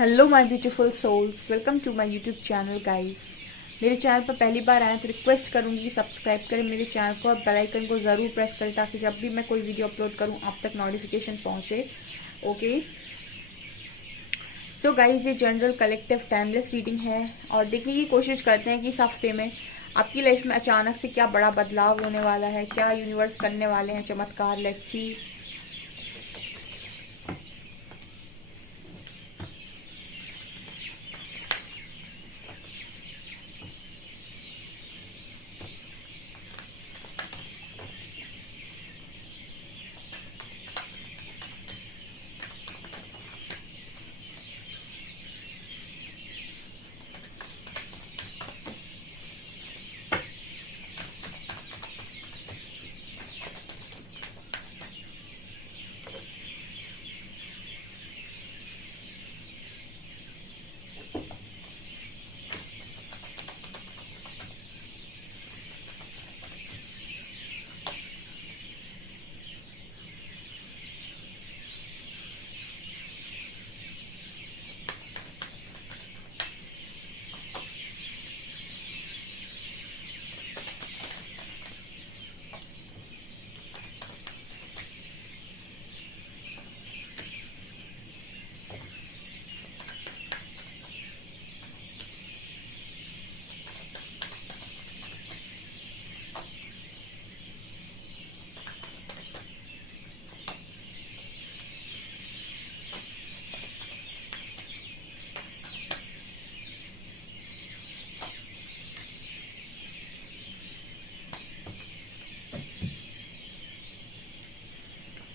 Hello my beautiful souls, welcome to my YouTube channel guys. मेरे channel पर पहली बार आए तो रिक्वेस्ट करूंगी कि सब्सक्राइब करें मेरे चैनल को और बेल आइकन को ज़रूर प्रेस करें ताकि जब भी मैं कोई वीडियो अपलोड करूं आप तक नोटिफिकेशन पहुंचे। ओके, सो गाइस, ये जनरल कलेक्टिव टाइमलेस रीडिंग है और देखने की कोशिश करते हैं कि इस हफ्ते में आपकी लाइफ में अचानक से क्या बड़ा बदलाव होने वाला है, क्या यूनिवर्स करने वाले हैं चमत्कार। Let's see.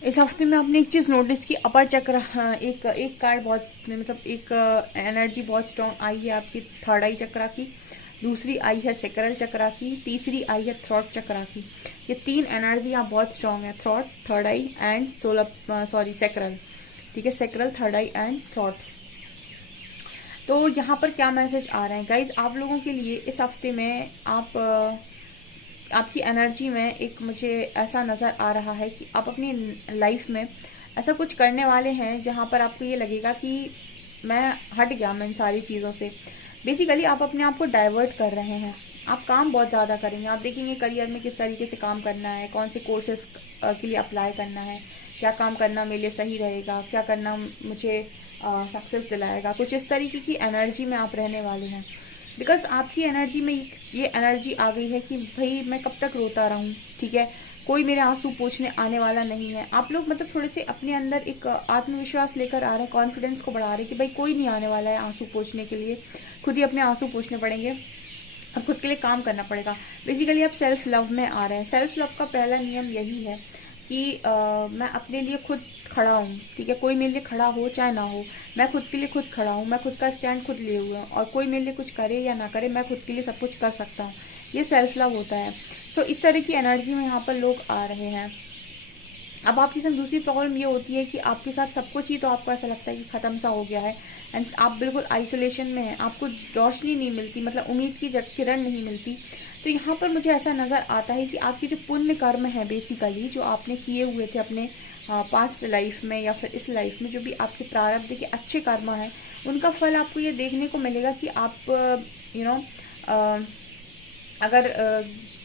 इस हफ्ते में आपने एक चीज नोटिस की, अपर चक्र। हाँ, एक कार्ड बहुत मतलब एक एनर्जी बहुत स्ट्रांग आई है आपकी थर्ड आई चक्रा की, दूसरी आई है सेक्रल चक्रा की, तीसरी आई है थ्रॉट चक्रा की। ये तीन एनर्जी यहाँ बहुत स्ट्रांग है, throat, third I and sacral. ठीक है, sacral, third I and throat. तो यहाँ पर क्या मैसेज आ रहे हैं गाइज आप लोगों के लिए इस हफ्ते में? आपकी एनर्जी में एक मुझे ऐसा नज़र आ रहा है कि आप अपनी लाइफ में ऐसा कुछ करने वाले हैं जहां पर आपको ये लगेगा कि मैं हट गया मैं इन सारी चीज़ों से। बेसिकली आप अपने आप को डाइवर्ट कर रहे हैं। आप काम बहुत ज़्यादा करेंगे। आप देखेंगे करियर में किस तरीके से काम करना है, कौन से कोर्सेज के लिए अप्लाई करना है, क्या काम करना मेरे लिए सही रहेगा, क्या करना मुझे सक्सेस दिलाएगा। कुछ इस तरीके की एनर्जी में आप रहने वाले हैं। बिकॉज आपकी एनर्जी में ये एनर्जी आ गई है कि भाई मैं कब तक रोता रहूं। ठीक है, कोई मेरे आंसू पोंछने आने वाला नहीं है। आप लोग मतलब थोड़े से अपने अंदर एक आत्मविश्वास लेकर आ रहे हैं, कॉन्फिडेंस को बढ़ा रहे हैं कि भाई कोई नहीं आने वाला है आंसू पोंछने के लिए, खुद ही अपने आंसू पोंछने पड़ेंगे, अब खुद के लिए काम करना पड़ेगा। बेसिकली आप सेल्फ लव में आ रहे हैं। सेल्फ लव का पहला नियम यही है कि मैं अपने लिए खुद खड़ा हूँ। ठीक है, कोई मेरे लिए खड़ा हो चाहे ना हो, मैं खुद के लिए खुद खड़ा हूँ। मैं खुद का स्टैंड खुद लिए हुए हूँ और कोई मेरे लिए कुछ करे या ना करे, मैं खुद के लिए सब कुछ कर सकता हूँ। ये सेल्फ लव होता है। सो इस तरह की एनर्जी में यहाँ पर लोग आ रहे हैं। अब आपके साथ दूसरी प्रॉब्लम ये होती है कि आपके साथ सब कुछ ही तो आपको ऐसा लगता है कि खत्म सा हो गया है एंड आप बिल्कुल आइसोलेशन में हैं। आपको रोशनी नहीं मिलती, मतलब उम्मीद की किरण नहीं मिलती। तो यहाँ पर मुझे ऐसा नजर आता है कि आपके जो पुण्य कर्म है, बेसिकली जो आपने किए हुए थे अपने पास्ट लाइफ में या फिर इस लाइफ में, जो भी आपके प्रारब्ध के अच्छे कर्म है, उनका फल आपको ये देखने को मिलेगा कि आप अगर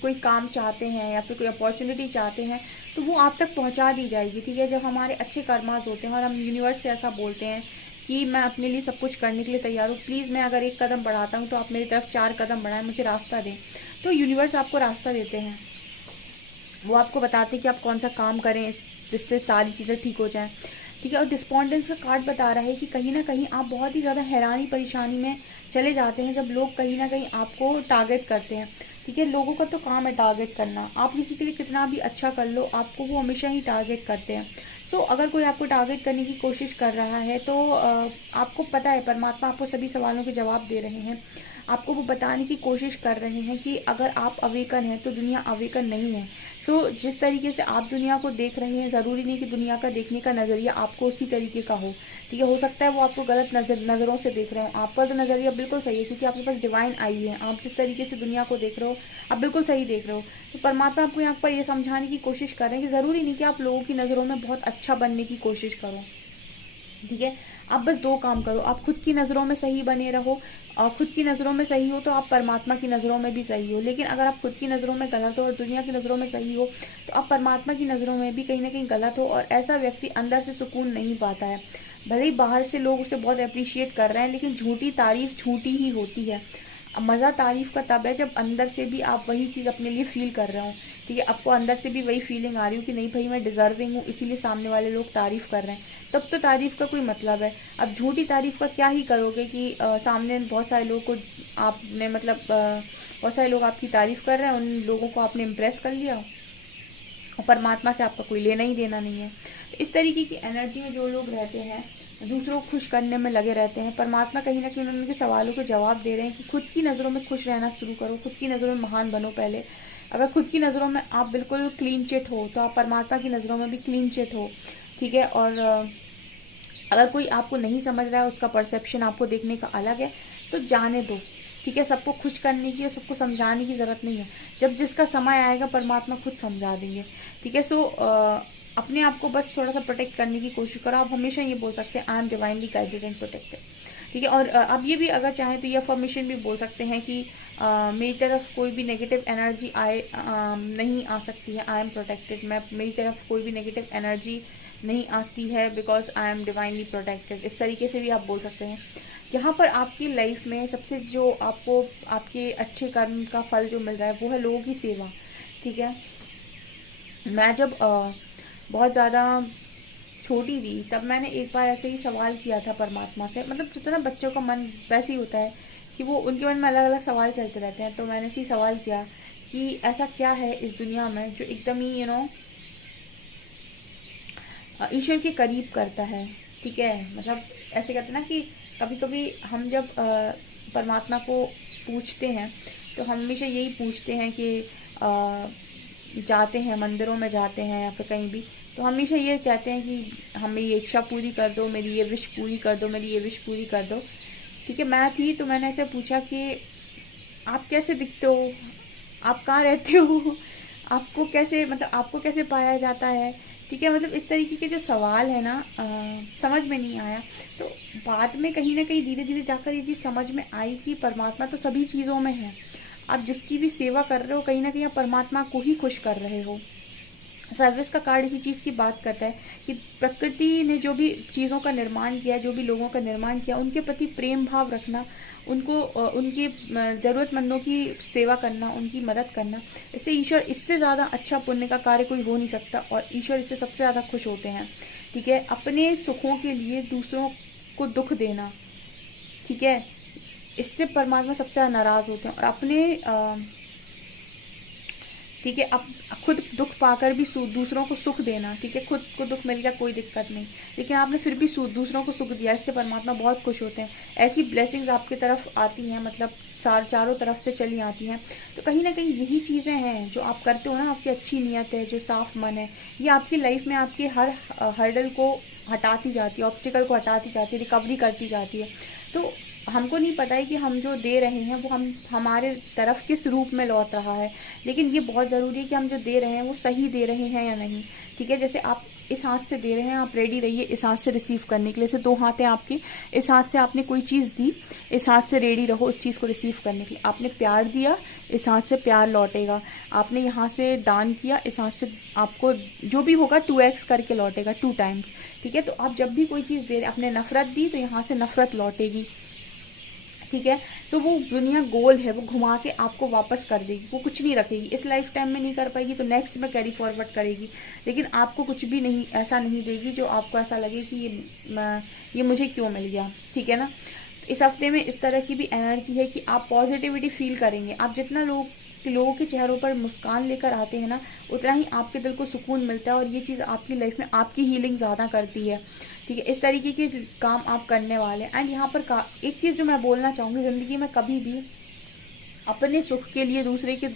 कोई काम चाहते हैं या फिर कोई अपॉर्चुनिटी चाहते हैं तो वो आप तक पहुंचा दी जाएगी। ठीक है, जब हमारे अच्छे कर्मास होते हैं और हम यूनिवर्स से ऐसा बोलते हैं कि मैं अपने लिए सब कुछ करने के लिए तैयार हूँ, प्लीज़ मैं अगर एक कदम बढ़ाता हूँ तो आप मेरी तरफ 4 कदम बढ़ाएं, मुझे रास्ता दें। तो यूनिवर्स आपको रास्ता देते हैं। वो आपको बताते हैं कि आप कौन सा काम करें जिससे सारी चीज़ें ठीक हो जाएं। ठीक है, और डिस्पॉन्डेंस का कार्ड बता रहा है कि कहीं ना कहीं आप बहुत ही ज़्यादा हैरानी परेशानी में चले जाते हैं जब लोग कहीं ना कहीं आपको टारगेट करते हैं। ठीक है, लोगों का तो काम है टारगेट करना। आप किसी के लिए कितना भी अच्छा कर लो, आपको वो हमेशा ही टारगेट करते हैं। अगर कोई आपको टारगेट करने की कोशिश कर रहा है तो आपको पता है परमात्मा आपको सभी सवालों के जवाब दे रहे हैं। आपको वो बताने की कोशिश कर रहे हैं कि अगर आप अवेकन हैं तो दुनिया अवेकन नहीं है। जिस तरीके से आप दुनिया को देख रहे हैं, जरूरी नहीं कि दुनिया का देखने का नजरिया आपको उसी तरीके का हो। ठीक है, हो सकता है वो आपको गलत नजरों से देख रहे हो। आपका तो नजरिया बिल्कुल सही है क्योंकि आपके पास डिवाइन आई है। आप जिस तरीके से दुनिया को देख रहे हो आप बिल्कुल सही देख रहे हो। तो परमात्मा आपको यहाँ पर ये समझाने की कोशिश कर रहे हैं कि जरूरी नहीं कि आप लोगों की नजरों में बहुत अच्छा बनने की कोशिश करो। ठीक है, आप बस 2 काम करो, आप खुद की नज़रों में सही बने रहो, और खुद की नज़रों में सही हो तो आप परमात्मा की नज़रों में भी सही हो। लेकिन अगर आप खुद की नज़रों में गलत हो और दुनिया की नज़रों में सही हो तो आप परमात्मा की नज़रों में भी कहीं ना कहीं गलत हो, और ऐसा व्यक्ति अंदर से सुकून नहीं पाता है। भले ही बाहर से लोग उसे बहुत अप्रिशिएट कर रहे हैं, लेकिन झूठी तारीफ झूठी ही होती है। मज़ा तारीफ का तब है जब अंदर से भी आप वही चीज़ अपने लिए फील कर रहे हो, ठीक है, आपको अंदर से भी वही फीलिंग आ रही हो कि नहीं भाई मैं डिजर्विंग हूँ, इसीलिए सामने वाले लोग तारीफ कर रहे हैं, तब तो तारीफ का कोई मतलब है। अब झूठी तारीफ का क्या ही करोगे कि सामने बहुत सारे लोग को आपने मतलब बहुत सारे लोग आपकी तारीफ कर रहे हैं, उन लोगों को आपने इम्प्रेस कर लिया, और परमात्मा से आपका कोई लेना ही देना नहीं है। तो इस तरीके की एनर्जी में जो लोग रहते हैं, दूसरों को खुश करने में लगे रहते हैं, परमात्मा कहीं ना कहीं उनके सवालों के जवाब दे रहे हैं कि खुद की नज़रों में खुश रहना शुरू करो, खुद की नज़रों में महान बनो पहले। अगर खुद की नज़रों में आप बिल्कुल क्लीन चिट हो तो आप परमात्मा की नज़रों में भी क्लीन चिट हो, ठीक है। और अगर कोई आपको नहीं समझ रहा है, उसका परसेप्शन आपको देखने का अलग है, तो जाने दो, ठीक है। सबको खुश करने की और सबको समझाने की ज़रूरत नहीं है, जब जिसका समय आएगा परमात्मा खुद समझा देंगे, ठीक है। सो अपने आप को बस थोड़ा सा प्रोटेक्ट करने की कोशिश करो। आप हमेशा ये बोल सकते हैं I am divinely guided and protected, ठीक है। और आप ये भी अगर चाहें तो ये अफर्मेशन भी बोल सकते हैं कि मेरी तरफ कोई भी नेगेटिव एनर्जी नहीं आ सकती है, आई एम प्रोटेक्टेड। मेरी तरफ कोई भी नेगेटिव एनर्जी नहीं आती है because I am divinely protected. इस तरीके से भी आप बोल सकते हैं। यहाँ पर आपकी लाइफ में सबसे जो आपको आपके अच्छे कर्म का फल जो मिल रहा है वो है लोगों की सेवा, ठीक है। मैं जब बहुत ज़्यादा छोटी थी तब मैंने एक बार ऐसे ही सवाल किया था परमात्मा से, मतलब जितना बच्चों का मन वैसे ही होता है कि वो उनके मन में अलग अलग सवाल चलते रहते हैं। तो मैंने ऐसे ही सवाल किया कि ऐसा क्या है इस दुनिया में जो एकदम ही ईश्वर के करीब करता है, ठीक है। मतलब ऐसे कहते हैं ना कि कभी कभी हम जब परमात्मा को पूछते हैं तो हम हमेशा यही पूछते हैं कि जाते हैं मंदिरों में जाते हैं या फिर कहीं भी, तो हमेशा ये कहते हैं कि हम मेरी इच्छा पूरी कर दो, मेरी ये विश पूरी कर दो, मेरी ये विश पूरी कर दो, ठीक है। मैं थी तो मैंने ऐसे पूछा कि आप कैसे दिखते हो, आप कहाँ रहते हो, आपको कैसे मतलब आपको कैसे पाया जाता है, ठीक है। मतलब इस तरीके के जो सवाल है ना समझ में नहीं आया। तो बाद में कहीं ना कहीं धीरे धीरे जाकर ये चीज़ समझ में आई कि परमात्मा तो सभी चीज़ों में है। आप जिसकी भी सेवा कर रहे हो कहीं ना कहीं आप परमात्मा को ही खुश कर रहे हो। सर्विस का कार्ड इसी चीज़ की बात करता है कि प्रकृति ने जो भी चीज़ों का निर्माण किया, जो भी लोगों का निर्माण किया, उनके प्रति प्रेम भाव रखना, उनको उनकी ज़रूरतमंदों की सेवा करना, उनकी मदद करना, इससे ईश्वर इससे ज़्यादा अच्छा पुण्य का कार्य कोई हो नहीं सकता, और ईश्वर इससे सबसे ज़्यादा खुश होते हैं, ठीक है। अपने सुखों के लिए दूसरों को दुख देना, ठीक है, इससे परमात्मा सबसे ज़्यादा नाराज़ होते हैं। और अपने ठीक है, आप खुद दुख पाकर भी दूसरों को सुख देना, ठीक है। खुद को दुख मिल गया कोई दिक्कत नहीं, लेकिन आपने फिर भी दूसरों को सुख दिया, इससे परमात्मा बहुत खुश होते हैं। ऐसी ब्लेसिंग्स आपकी तरफ आती हैं, मतलब चारों तरफ से चली आती हैं। तो कहीं ना कहीं यही चीज़ें हैं जो आप करते हो ना, आपकी अच्छी नीयत है, जो साफ मन है, ये आपकी लाइफ में आपके हर हर्डल को हटाती जाती है, ऑब्स्टिकल को हटाती जाती है, रिकवरी करती जाती है। तो हमको नहीं पता है कि हम जो दे रहे हैं वो हमारे तरफ किस रूप में लौट रहा है, लेकिन ये बहुत ज़रूरी है कि हम जो दे रहे हैं वो सही दे रहे हैं या नहीं, ठीक है। जैसे आप इस हाथ से दे रहे हैं, आप रेडी रहिए इस हाथ से रिसीव करने के लिए। जैसे 2 हाथ हैं आपके, इस हाथ से आपने कोई चीज़ दी, इस हाथ से रेडी रहो उस चीज़ को रिसीव करने के लिए। आपने प्यार दिया, इस हाथ से प्यार लौटेगा। आपने यहाँ से दान किया, इस हाथ से आपको जो भी होगा 2x करके लौटेगा, 2 टाइम्स, ठीक है। तो आप जब भी कोई चीज़ दे रहे, आपने नफरत दी तो यहाँ से नफरत लौटेगी, ठीक है। तो वो दुनिया गोल है, वो घुमा के आपको वापस कर देगी, वो कुछ नहीं रखेगी। इस लाइफ टाइम में नहीं कर पाएगी तो नेक्स्ट में कैरी फॉरवर्ड करेगी, लेकिन आपको कुछ भी नहीं ऐसा नहीं देगी जो आपको ऐसा लगे कि ये मुझे क्यों मिल गया, ठीक है ना। इस हफ्ते में इस तरह की भी एनर्जी है कि आप पॉजिटिविटी फील करेंगे। आप जितना लोगों के चेहरों पर मुस्कान लेकर आते हैं ना, उतना ही आपके दिल को सुकून मिलता है, और ये चीज़ आपकी लाइफ में आपकी हीलिंग ज़्यादा करती है, ठीक है। इस तरीके के काम आप करने वाले हैं। एंड यहाँ पर एक चीज़ जो मैं बोलना चाहूँगी, ज़िंदगी में कभी भी अपने सुख के लिए दूसरे के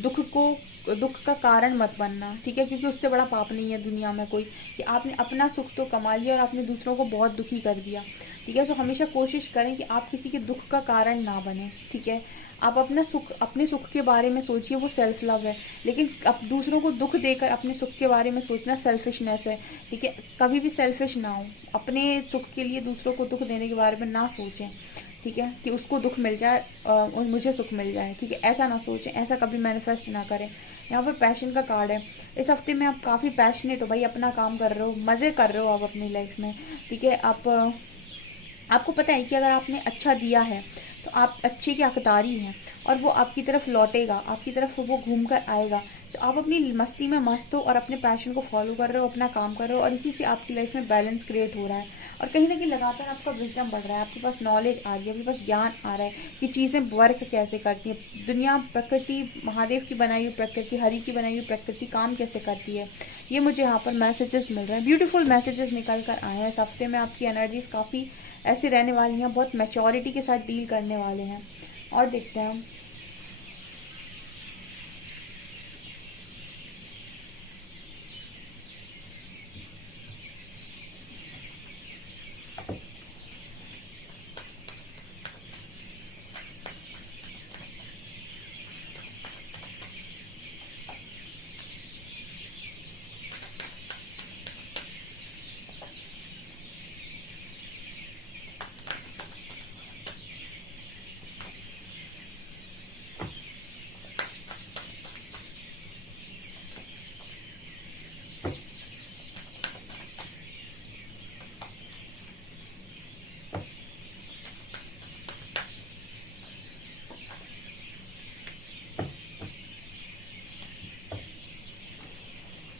दुख का कारण मत बनना, ठीक है, क्योंकि उससे बड़ा पाप नहीं है दुनिया में कोई, कि आपने अपना सुख तो कमा लिया और आपने दूसरों को बहुत दुखी कर दिया, ठीक है। सो हमेशा कोशिश करें कि आप किसी के दुख का कारण ना बने, ठीक है। आप अपना सुख, अपने सुख के बारे में सोचिए, वो सेल्फ लव है। लेकिन अब दूसरों को दुख देकर अपने सुख के बारे में सोचना सेल्फिशनेस है, ठीक है। कभी भी सेल्फिश ना हो, अपने सुख के लिए दूसरों को दुख देने के बारे में ना सोचें, ठीक है, कि उसको दुख मिल जाए और मुझे सुख मिल जाए, ठीक है, ऐसा ना सोचें, ऐसा कभी मैनिफेस्ट ना करें। यहाँ पर पैशन का कार्ड है। इस हफ्ते में आप काफ़ी पैशनेट हो भाई, अपना काम कर रहे हो, मज़े कर रहे हो आप अपनी लाइफ में, ठीक है। आपको पता है कि अगर आपने अच्छा दिया है तो आप अच्छे के हकदारी हैं, और वो आपकी तरफ लौटेगा, आपकी तरफ वो घूम कर आएगा। तो आप अपनी मस्ती में मस्त हो और अपने पैशन को फॉलो कर रहे हो, अपना काम कर रहे हो, और इसी से आपकी लाइफ में बैलेंस क्रिएट हो रहा है। और कहीं ना कहीं लगातार आपका विजडम बढ़ रहा है, आपके पास नॉलेज आ रही है, आपके पास ज्ञान आ रहा है कि चीज़ें वर्क कैसे करती हैं, दुनिया, प्रकृति, महादेव की बनाई हुई प्रकृति, हरि की बनाई हुई प्रकृति काम कैसे करती है। ये मुझे यहाँ पर मैसेजेस मिल रहे हैं, ब्यूटीफुल मैसेजेस निकल कर आए हैं। इस हफ्ते में आपकी एनर्जीज काफ़ी ऐसे रहने वाली हैं, बहुत मैच्योरिटी के साथ डील करने वाले हैं। और देखते हैं हम।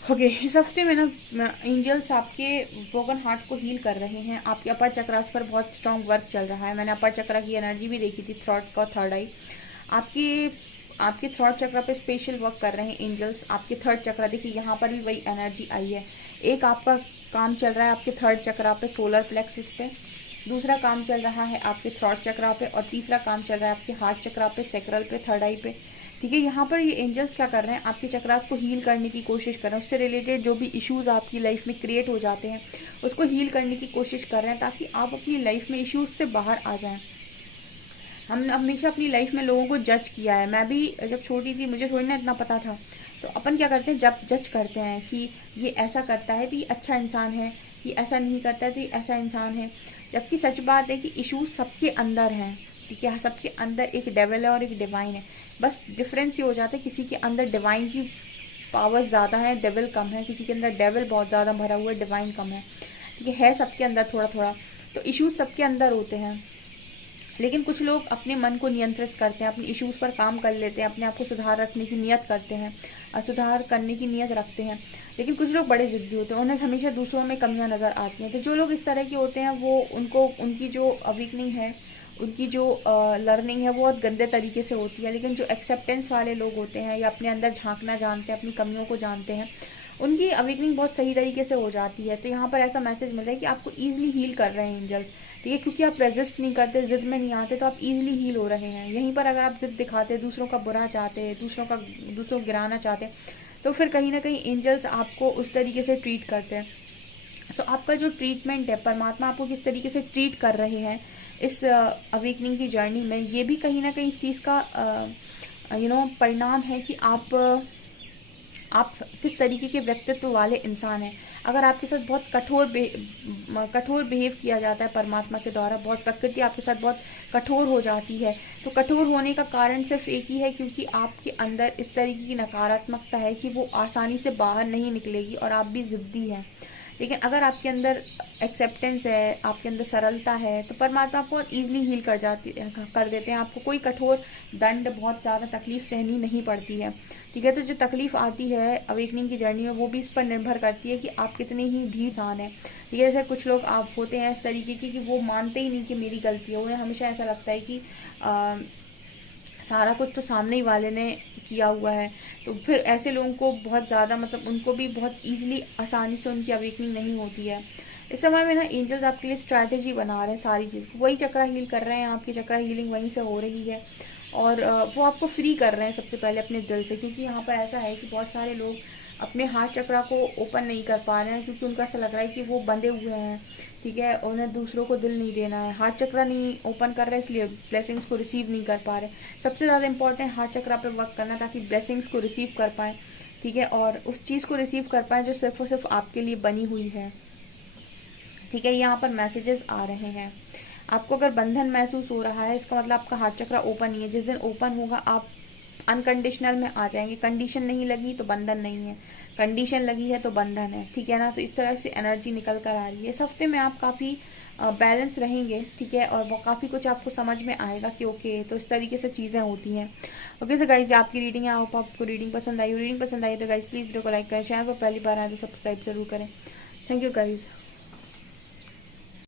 ओके, इस हफ्ते में ना एंजल्स आपके ब्रोकन हार्ट को हील कर रहे हैं। आपके अपर चक्रास पर बहुत स्ट्रांग वर्क चल रहा है। मैंने अपर चक्रा की एनर्जी भी देखी थी, थ्रॉट का थर्ड आई। आपकी आपके थ्रॉट चक्रा पे स्पेशल वर्क कर रहे हैं एंजल्स। आपके थर्ड चक्रा देखिए, यहाँ पर भी वही एनर्जी आई है। एक आपका काम चल रहा है आपके थर्ड चक्रा पे, सोलर प्लेक्सिस पे। दूसरा काम चल रहा है आपके थ्रॉट चक्रा पे, और तीसरा काम चल रहा है आपके हार्ट चक्रा पे, सेक्रल पे, थर्ड आई पे, ठीक है। यहाँ पर ये एंजल्स क्या कर रहे हैं, आपके चक्रास को हील करने की कोशिश कर रहे हैं। उससे रिलेटेड जो भी इश्यूज आपकी लाइफ में क्रिएट हो जाते हैं उसको हील करने की कोशिश कर रहे हैं, ताकि आप अपनी लाइफ में इश्यूज से बाहर आ जाएं। हमने हमेशा अपनी लाइफ में लोगों को जज किया है। मैं भी जब छोटी थी, मुझे थोड़ी ना इतना पता था, तो अपन क्या करते हैं, जब जज करते हैं कि ये ऐसा करता है तो ये अच्छा इंसान है, ये ऐसा नहीं करता है तो ये ऐसा इंसान है। जबकि सच बात है कि इश्यूज सबके अंदर हैं, ठीक है। सबके अंदर एक डेविल है और एक डिवाइन है। बस डिफरेंस ये हो जाता है, किसी के अंदर डिवाइन की पावर ज़्यादा है, डेविल कम है। किसी के अंदर डेविल बहुत ज़्यादा भरा हुआ है, डिवाइन कम है, ठीक है सबके अंदर थोड़ा थोड़ा। तो इश्यूज सबके अंदर होते हैं, लेकिन कुछ लोग अपने मन को नियंत्रित करते हैं, अपने इश्यूज पर काम कर लेते हैं, अपने आप को सुधार रखने की नियत करते हैं, सुधार करने की नियत रखते हैं। लेकिन कुछ लोग बड़े जिद्दी होते हैं, उन्हें हमेशा दूसरों में कमियां नज़र आती हैं। तो जो लोग इस तरह के होते हैं, वो उनकी जो अवेकनिंग है, उनकी जो लर्निंग है, वो बहुत गंदे तरीके से होती है। लेकिन जो एक्सेप्टेंस वाले लोग होते हैं, या अपने अंदर झांकना जानते हैं, अपनी कमियों को जानते हैं, उनकी अवेकनिंग बहुत सही तरीके से हो जाती है। तो यहाँ पर ऐसा मैसेज मिल रहा है कि आपको ईजिली हील कर रहे हैं एंजल्स, ठीक है, क्योंकि आप रेजिस्ट नहीं करते, जिद में नहीं आते, तो आप इजीली हील हो रहे हैं। यहीं पर अगर आप जिद दिखाते, दूसरों का बुरा चाहते, दूसरों को गिराना चाहते, तो फिर कहीं ना कहीं एंजल्स आपको उस तरीके से ट्रीट करते हैं। तो आपका जो ट्रीटमेंट है, परमात्मा आपको किस तरीके से ट्रीट कर रहे हैं इस अवेकनिंग की जर्नी में, ये भी कहीं ना कहीं इस चीज़ का परिणाम है कि आप किस तरीके के व्यक्तित्व वाले इंसान हैं। अगर आपके साथ बहुत कठोर बिहेव किया जाता है परमात्मा के द्वारा, बहुत प्रकृति आपके साथ बहुत कठोर हो जाती है, तो कठोर होने का कारण सिर्फ एक ही है, क्योंकि आपके अंदर इस तरीके की नकारात्मकता है कि वो आसानी से बाहर नहीं निकलेगी, और आप भी जिद्दी हैं। लेकिन अगर आपके अंदर एक्सेप्टेंस है, आपके अंदर सरलता है, तो परमात्मा आपको ईजिली हील कर देते हैं। आपको कोई कठोर दंड, बहुत ज़्यादा तकलीफ सहनी नहीं पड़ती है, ठीक है। तो जो तकलीफ आती है अवेकनिंग की जर्नी में, वो भी इस पर निर्भर करती है कि आप कितने ही भी इंसान हैं, ठीक है। जैसे कुछ लोग आप होते हैं इस तरीके की कि वो मानते ही नहीं कि मेरी गलती है। उन्हें हमेशा ऐसा लगता है कि सारा कुछ तो सामने ही वाले ने किया हुआ है। तो फिर ऐसे लोगों को बहुत ज़्यादा उनको भी बहुत ईजिली, आसानी से उनकी अवेकनिंग नहीं होती है। इस समय में ना एंजल्स आपके लिए स्ट्रैटेजी बना रहे हैं सारी चीज़ को, वही चक्रा हील कर रहे हैं, आपकी चक्रा हीलिंग वहीं से हो रही है, और वो आपको फ्री कर रहे हैं सबसे पहले अपने दिल से। क्योंकि यहाँ पर ऐसा है कि बहुत सारे लोग अपने हार्ट चक्रा को ओपन नहीं कर पा रहे हैं, क्योंकि उनको ऐसा लग रहा है कि वो बंधे हुए हैं, ठीक है, उन्हें दूसरों को दिल नहीं देना है, हार्ट चक्रा नहीं ओपन कर रहे, इसलिए ब्लेसिंग्स को रिसीव नहीं कर पा रहे। सबसे ज़्यादा इंपॉर्टेंट हार्ट चक्रा पे वर्क करना, ताकि ब्लेसिंग्स को रिसीव कर पाए, ठीक है, और उस चीज़ को रिसीव कर पाए जो सिर्फ और सिर्फ आपके लिए बनी हुई है, ठीक है। यहाँ पर मैसेजेस आ रहे हैं, आपको अगर बंधन महसूस हो रहा है, इसका मतलब आपका हार्ट चक्रा ओपन ही है। जिस दिन ओपन होगा आप अनकंडीशनल में आ जाएंगे। कंडीशन नहीं लगी तो बंधन नहीं है, कंडीशन लगी है तो बंधन है, ठीक है ना। तो इस तरह से एनर्जी निकल कर आ रही है। इस हफ्ते में आप काफ़ी बैलेंस रहेंगे, ठीक है, और वो काफ़ी कुछ आपको समझ में आएगा कि ओके, तो इस तरीके से चीज़ें होती हैं। ओके सो गाइज, आपकी रीडिंग है, आपको रीडिंग पसंद आई, रीडिंग पसंद आई तो गाइज प्लीज़ वीडियो को लाइक करें, चैनल पर पहली बार आए तो सब्सक्राइब जरूर करें। Thank you guys.